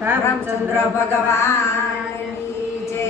રામચંદ્ર ભગવાનની જય।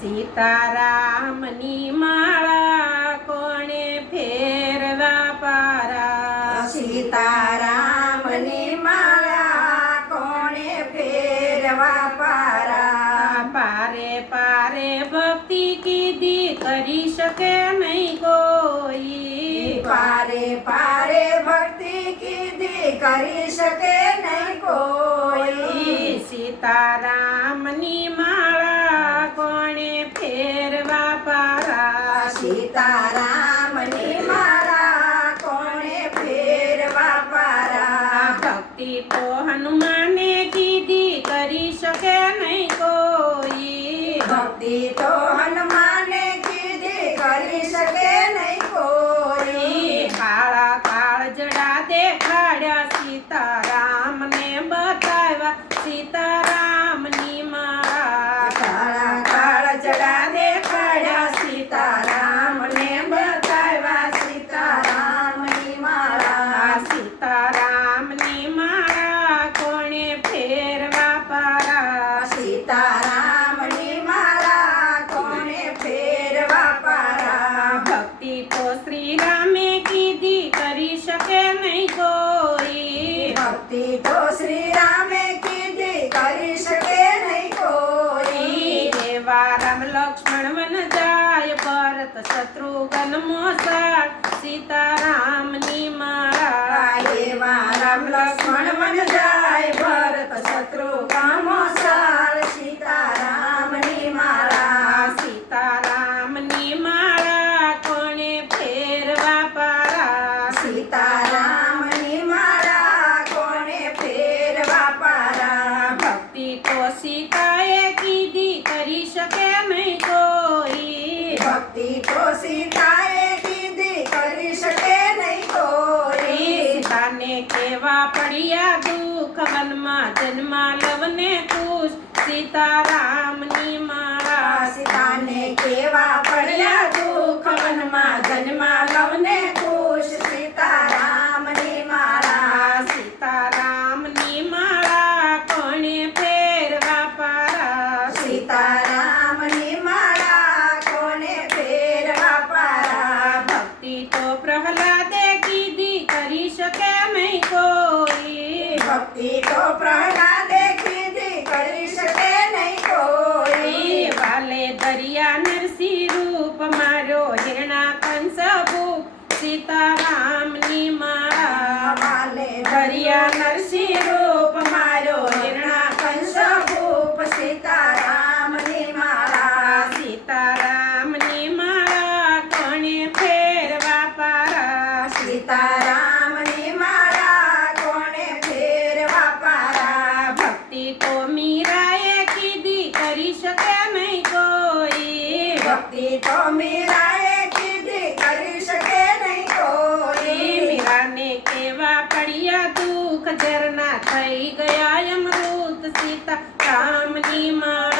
સીતારામની માળા કોણે ફેરવા પારા। સીતારામની માળા કોણે ફેરવા પારા। પારે પારે ભક્તિ કીધી કરી શકે નહીં કોઈ। પારે પારે ભક્તિ કીધી કરી શકે નહીં કોઈ। સીતારામની માળા કોણે ફેરવા પારા। સીતારામની માળા કોણે ફેરવા પારા। ભક્તિ તો હનુમાને કીધી કરી શકે નહીં કોઈ। ભક્તિ તો હનુમાને કીધી કરી શકે નહીં કોઈ। કાળા કાળજડા દેખાડ્યા સીતારામને બતાવ્યા સીતારામની માળા। કાળા કાળજડા દેખાડ્યા સીતારામને બતાવ્યા સીતારામની માળા। સીતારામની માળા કોણે ફેરવા પારા। સીતારામની માળા કોણે ફેરવા પારા। ભક્તિ તો શ્રી રામે કીધી કરી શકે નહીં કોઈ। ભક્તિ તો શ્રી રામે કીધી કરી શકે નહીં કોઈ। એવા રામ લક્ષ્મણ વન જાય ભરત શત્રુઘ્ન મોસાળ સીતારામની માળા। એવા રામ લક્ષ્મણ વન જાય ભરત શત્રુઘ્ન મોસાળ સીતારામની માળા। સીતારામની માળા કોણે ફેરવા પારા। સીતારામની માળા કોણે ફેરવા પારા। ભક્તિ તો સીતાએ કીધી કરી શકે નહીં કોઈ। ભક્તિ તો સીતાએ કીધી કરી શકે નહીં કોઈ। સીતાને કેવા પડ્યા દુઃખ વનમાં જન્મા લવને ખુશ સીતારામની માળા। સીતાને કેવા પડ્યા દુઃખ વનમાં જન્મા લવને ખુશ સીતારામની માળા। સીતારામની માળા કોણે ફેરવા પારા। સીતારામની માળા કોણે ફેરવા પારા। ભક્તિ તો પ્રહલાદે કીધી કરી શકે નહીં કોઈ। ભક્તિ તો પ્રહલાદે કીધી કરી શકે નહીં કોઈ। વાલે દરિયા નરસિંહ રૂપ માર્યો હિરણા કંસ ભૂપ સીતારામની માળા। વાલે દરિયા નરસિંહ રૂપ માર્યો હિરણા કંસ ભૂપ સીતારામની માળા। સીતારામની માળા કોણે ફેરવા પારા। સીતારામની માળા કોણે ફેરવા પારા। ભક્તિ તો મીરાએ કીધી કરી શકે નહીં કોઈ। ભક્તિ તો મીરાએ કીધી કરી શકે નહીં કોઈ। મીરાને કેવા પડ્યા દુઃખ ઝરના થઈ ગયા અમૃત સીતારામની માળા।